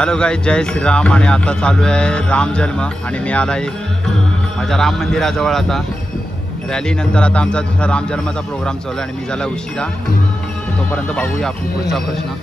Hello guys, जय श्रीराम. आणि आता चालू आहे राम जन्म आणि मी आला आहे माझ्या राम मंदिराजवळ. आता रॅलीनंतर आता आमचा दुसरा राम जन्माचा प्रोग्राम चालू आहे आणि मी झाला उशिरा. तोपर्यंत बघूया आपण पुढचा प्रश्न.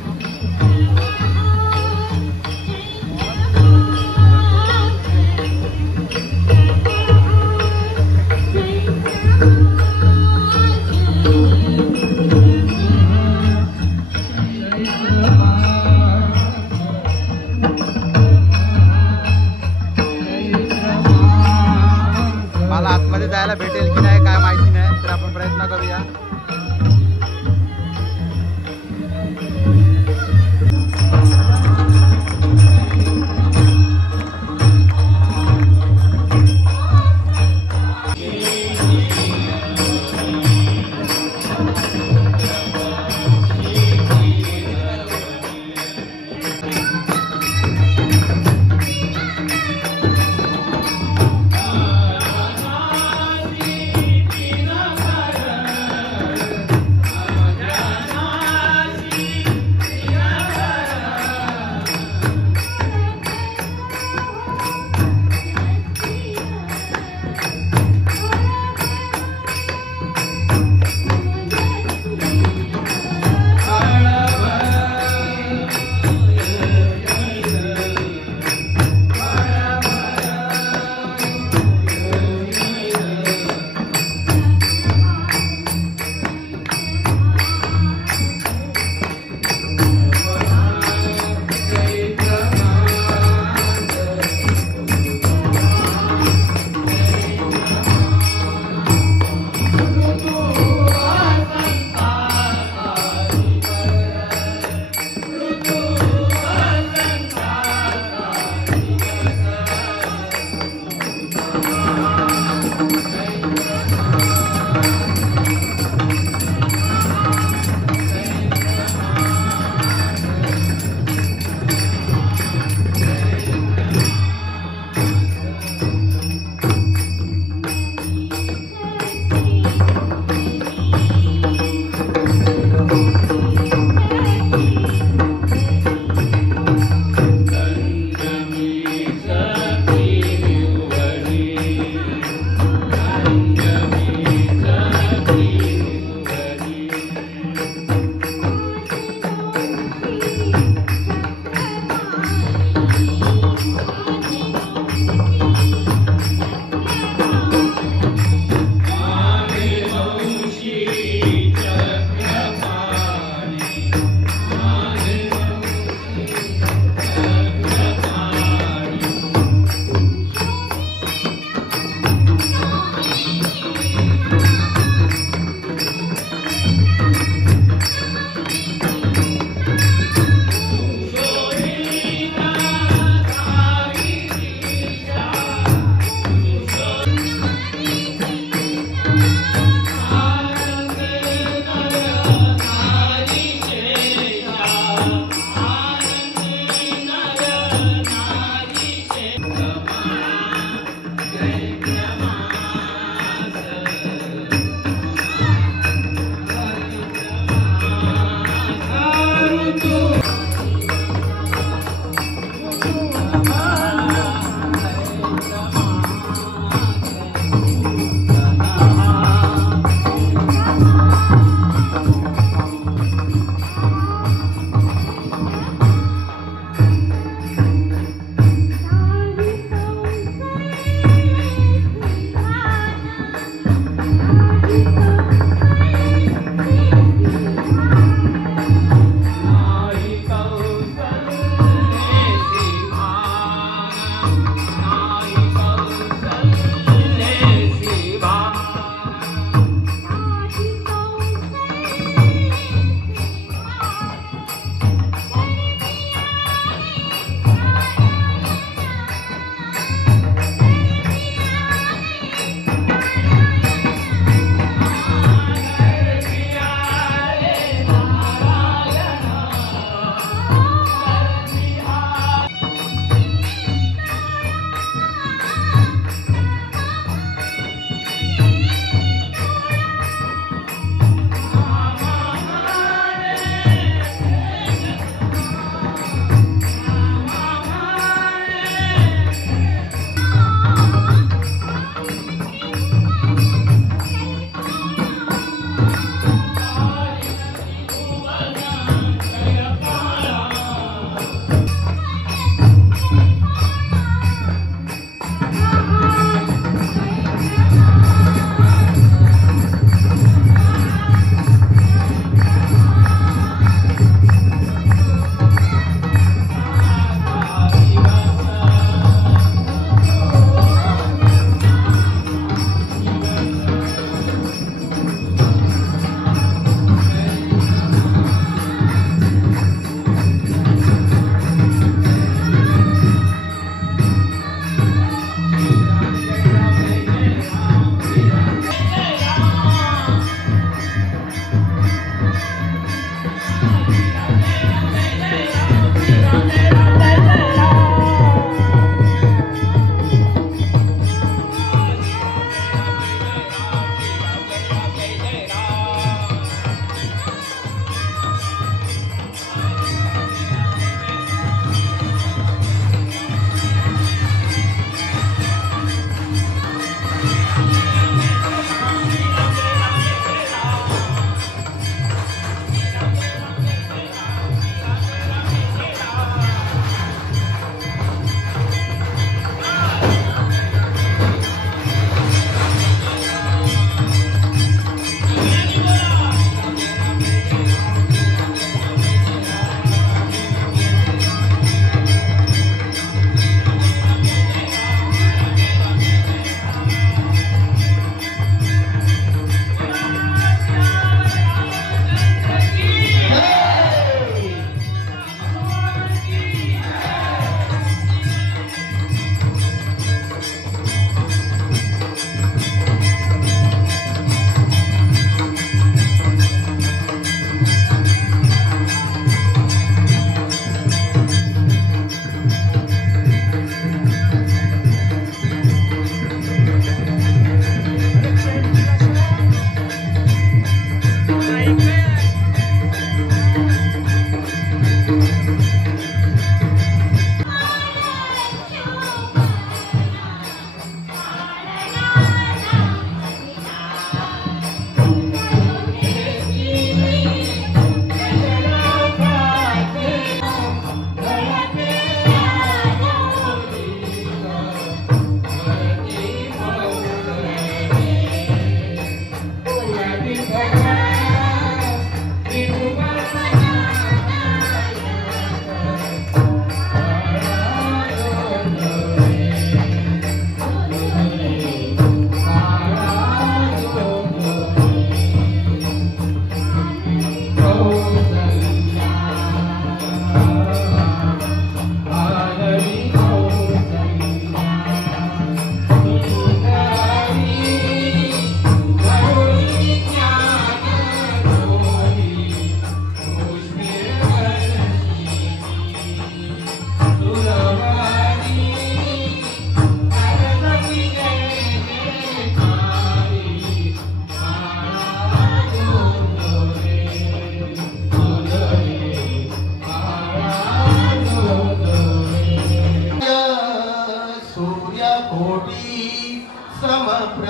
मला आतमध्ये जायला भेटेल की नाही काय माहिती नाही, तर आपण प्रयत्न करूया.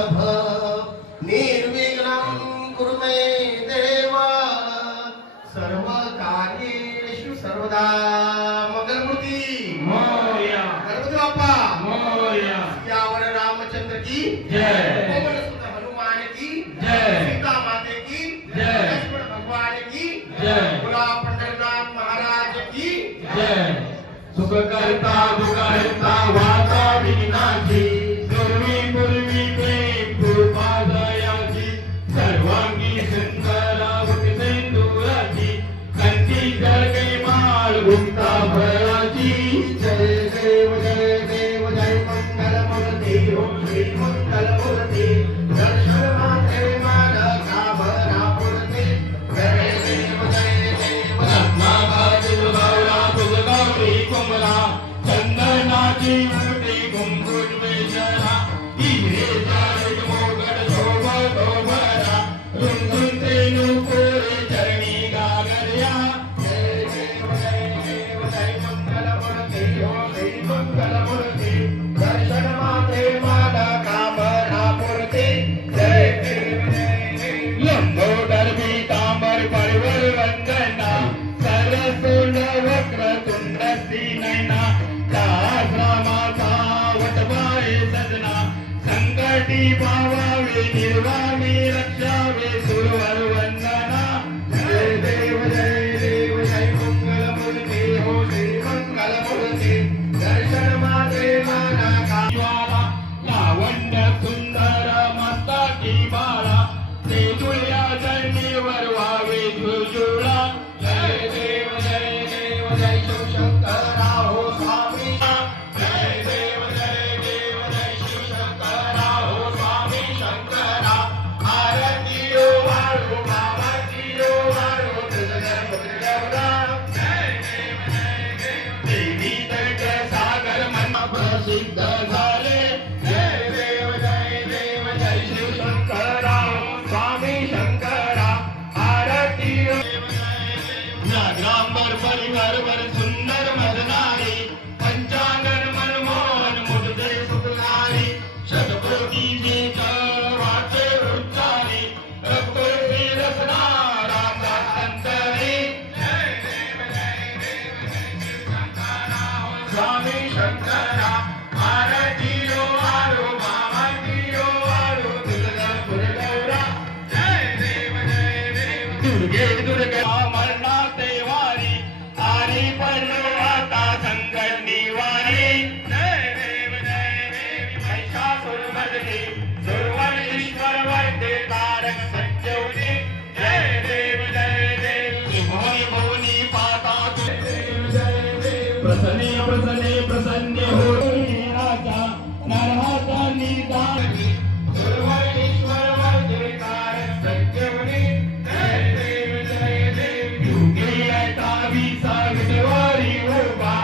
वल्लभ निर्विघ्नं कुरु मे देव सर्व कार्येषु सर्वदा मंगलमूर्ती मोरया गणपती बाप्पा मोरया यावर रामचंद्र की जय हनुमान की जय सीता माते की जय लक्ष्मण भगवान की जय बोला पंडरनाथ महाराज की जय सुख करता दुःखहर्ता वार्ता विघ्नाची पूर्वी प्रेम कृपा दयाची सर्वांगी सुंदर सिंदुराची कंठी गळगे माळ गुप्ता भयाची जय देव जय मंगलमूर्ती ओम श्री मंगलमूर्ती दर्शन मात्रे माल कामना पूर्ती जय देव रत्ना बाजू गौरा तुझ गौरी कुमला चंदनाची मुठी घुंगुट वेशरा इरे जाड मोगड शोभतो भरा रुंदुन तेनुपुरे चरणी गागर्या जय देव जय मंगलमूर्ती ओम श्री मंगलमूर्ती दर्शन माते माला कामना पूर्ती जय देव लंबोदर पीतांबर परिवर वंदना सरसुंड वक्रतुंड नयना सहस्रनामाचा वटवाय सजना संकटी पावावे निर्वावी रक्षावे सुरवर वंदना जय देव जय मंगलमूर्ती हो श्री मंगलमूर्ती दर्शन मात्रे माना काज्वाला लावण्य सुंदर मस्ता की बाळा तेजुल्या जर्नीवर व्हावे झुळझुळा जय देव जय शिवशंकरा हो स्वामी जय देव जय शिवशंकरा हो स्वामी शंकरा आरती ओ वाळू भावाची ओ वाळू तुझगर्भगौरा जय देव देवी तट सागर मन प्रसिद्ध झाले जय देव जय शिवशंकरा स्वामी शंकरा आरती नागरांबर परिवारवर सुंदर मदनारी पंचांगन मनमोहन मुद्दे सुखकारी शतकोटी वाचे उच्चारी रघुपती रसना रामदास अंतरी जय देव शंकरा स्वामी शंकरा आरती ओ आरो मामाची ओ आरो तुझगर्भ गौरा जय देव दुर्गे दुर्गा मरणाते वारी आरी पर्वता संकट निवारी जय देव महिषासुरमर्दिनी सुरवरीश्वर वैद्य तारक संजीवनी जय देव त्रिभुवनी भुवनी पाता प्रसन्ने प्रसन्ने प्रसन्ने हो राजा नरहाता निदान सुरवरीश्वर वैद्य तारक संजीवनी जय देव युगे ऐतावी सागरवारी उभा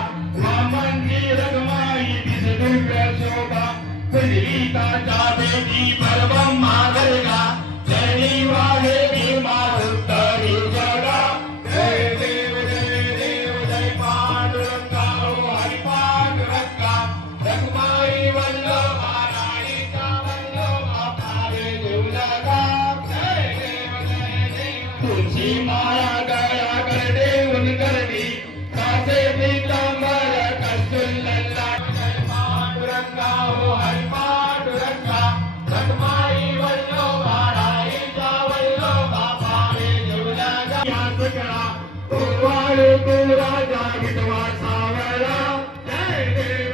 वामन रगमाई दिसदुर्ग शोभा फुललीताच्या बेटी परम मागरगा जनी वाहे भीमा उत्तरी जगा जय देव जय पांडुरंगा ओ हरि पांडुरंगा रगमाई वल्लभा राणीचा वल्लभा पावे देवलगा जय देव तुझी माया गया करडे उनकरणी कासे पीतांबर कस्तुल्लल्ला जय पांडुरंगा ओ हरि पांडुरंगा रगमाई वल्लभा राणीचा वल्लभा पावे देवलगा या सकळा पूर्वाळू तू राजा विठवा सावळा जय देव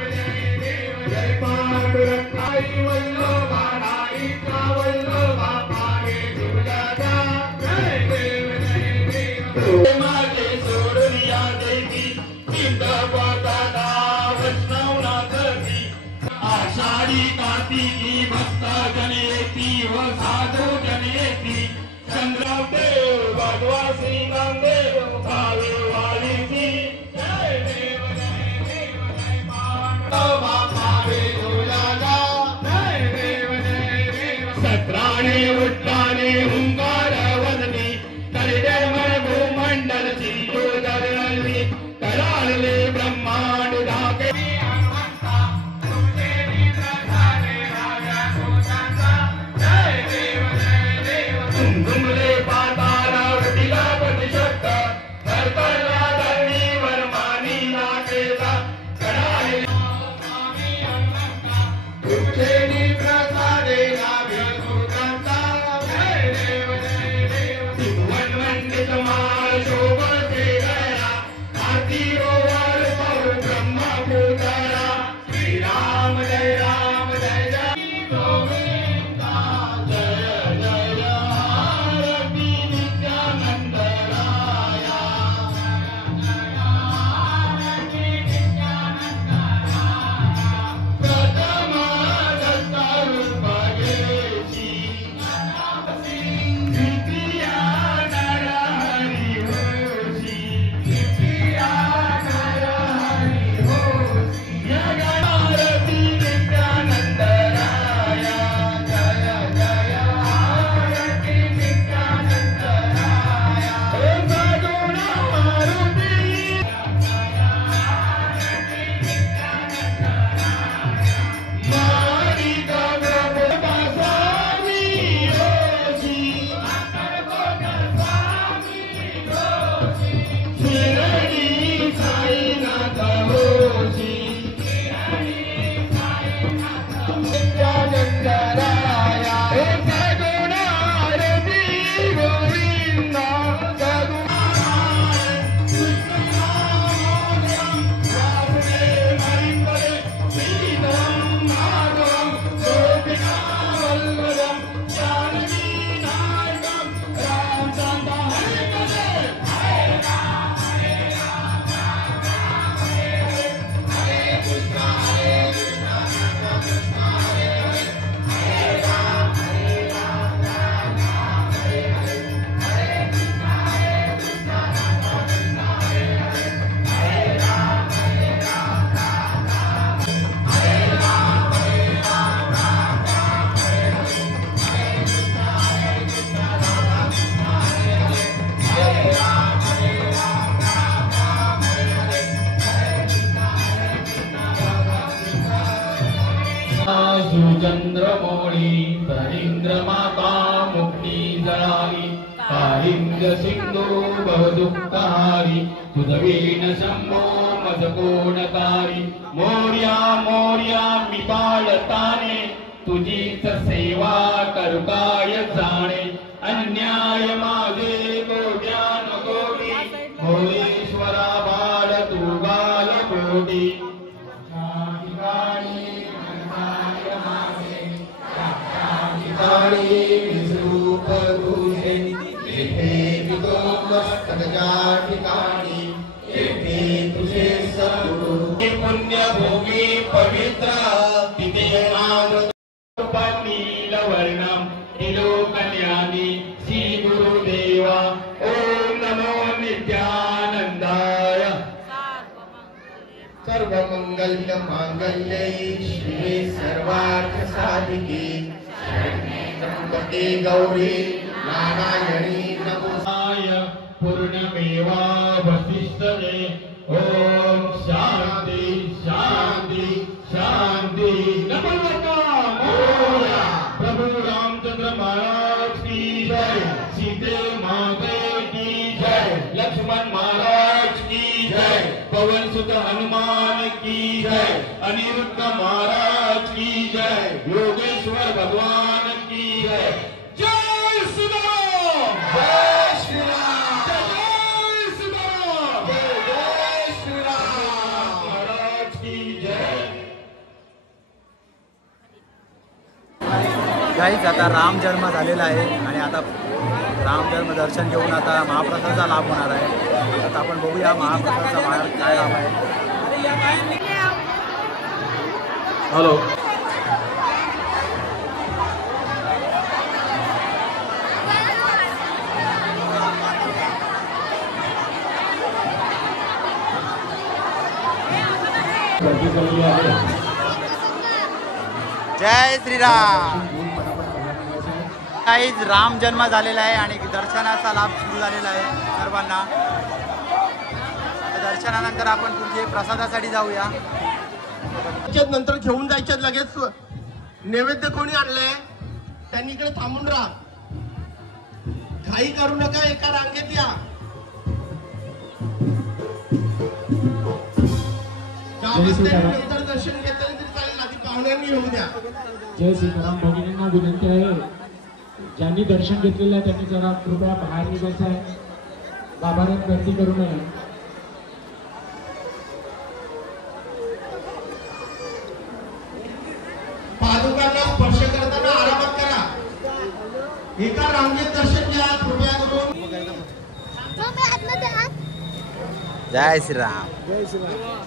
जय पांडुरंगा वल्लभा राणीचा वल्लभा पावे देवलगा जय देव मागे सोडून या देवी इंद पोताना वैष्णव नाथी आषाढी कार्तिकी भक्त जन येती व साधू जन येती चंद्रदेव भगवा श्री नामदेव भावे वालीची जय देव जय पांडवा भावे दुलागा जय देव सत्राणे उट्टाने हुंकार वदनी कलिजन्मन भूमंडल सिंधू दरली कराळले ब्रह्मांड धाके हनुमंता तुमचे निद्र झाले राजा सोतांचा सिंधू बहुदुःखहारी तुझवीन शंभो मज कोणकारी मोर्या मोर्या मी बाळताने तुझीच सेवा करू काय जाणे अन्याय माझे गोड्यान गोडी मोरेश्वरा बाळ तू गाल गोडी पुण्यभूमी पवित्र तिथे नाम नीलवर्णम तिलोकल्याणी श्री गुरुदेवा ओम नमो नित्यानंदाय सर्वमंगल्य मांगल्ये शिवे सर्वार्थ साधिके त्र्यंबके गौरी नारायणी नमोस्ताय पूर्णमेवा वसिष्ठते ओम शांति शांति शांति नमो मोरया प्रभु रामचंद्र महाराज की जय सीते माते की जय लक्ष्मण महाराज की जय पवन सुत हनुमान की जय अनिरुद्ध महाराज की जय योगेश्वर भगवान की जय जय श्री राम जय श्री राम जय श्री राम जय श्री राम महाराज की जय गाईज आता राम जन्म झालेला आहे आणि आता राम जन्म दर्शन घेऊन आता महाप्रसादाचा लाभ होणार आहे. आता आपण बघूया महाप्रसादाचा बाहेर काय लाभ आहे. हॅलो जय श्रीराम. काहीच राम जन्म झालेला आहे आणि दर्शनाचा लाभ सुरू झालेला आहे सर्वांना. दर्शनानंतर आपण पुढे प्रसादासाठी जाऊया. नंतर घेऊन जायच्यात लगेच. नैवेद्य कोणी आणलंय त्यांनी इकडे थांबून राहा. घाई करू नका, एका रांगेत या. नंतर दर्शन घेतलं तरी चालेल, आधी पाहुण्यांनी येऊ द्या. जय सीताराम. भगिनींना विनंती आहे, ज्यांनी दर्शन घेतलेलं आहे त्यांनी जरा कृपया बाहेर निघायचं आहे. गाभाऱ्यात गर्दी करू नये. पादुकांना स्पर्श करताना आरामात करा. एका रांगेत दर्शन घ्या कृपया करून. जय श्रीराम. जय श्रीराम.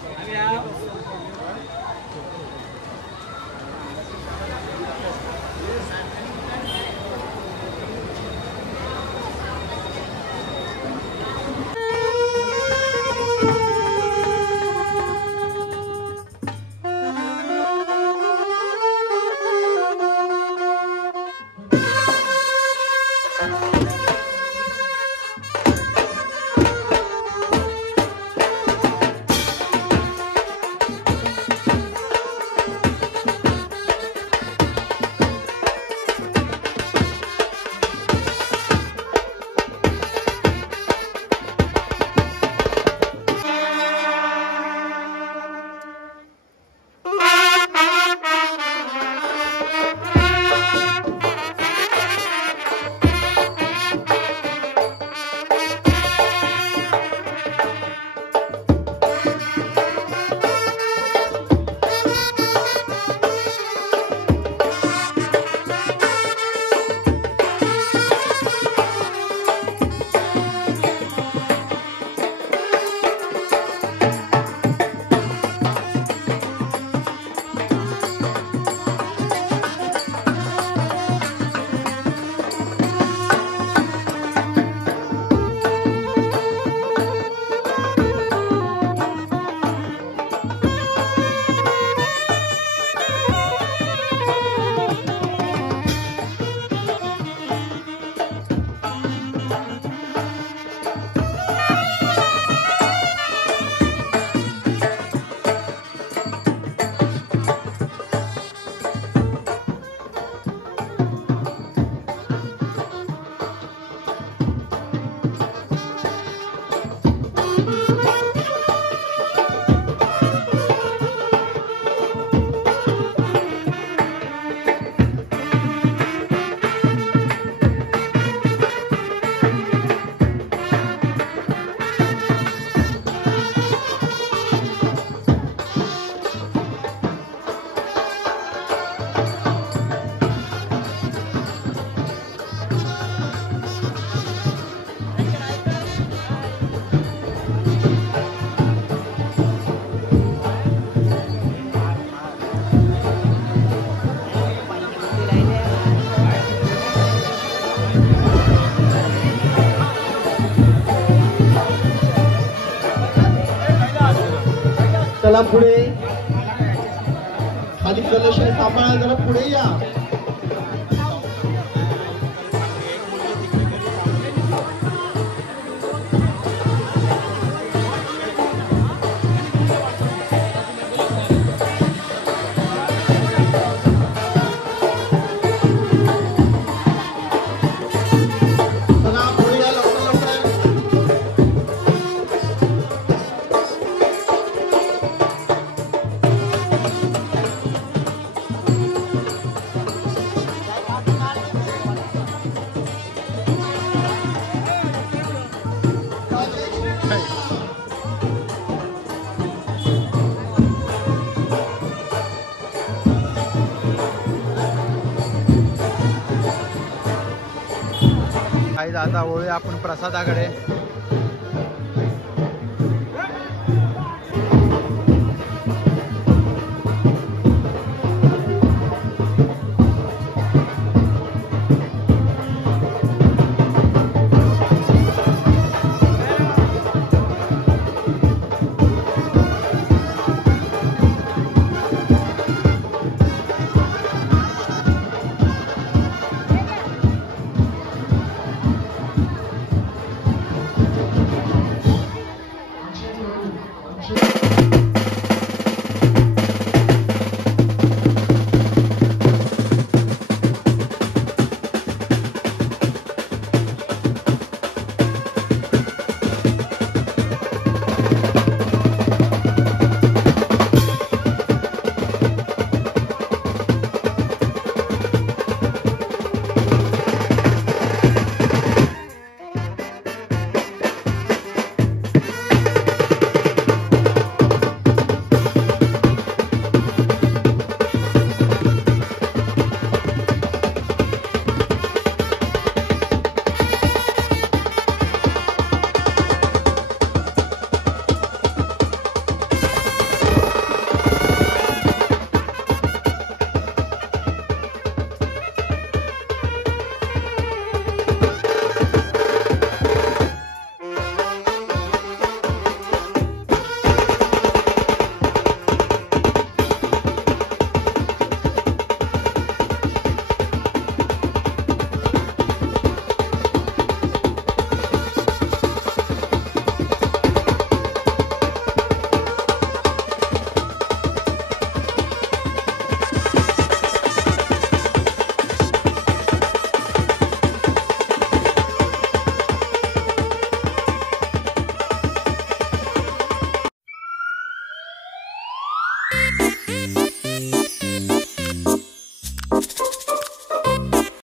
चला पुढे, खाली कलश आहे सांभाळा, जरा पुढे या. चला पुढे या लवकर लवकर. काही आता वळूया आपण प्रसादाकडे.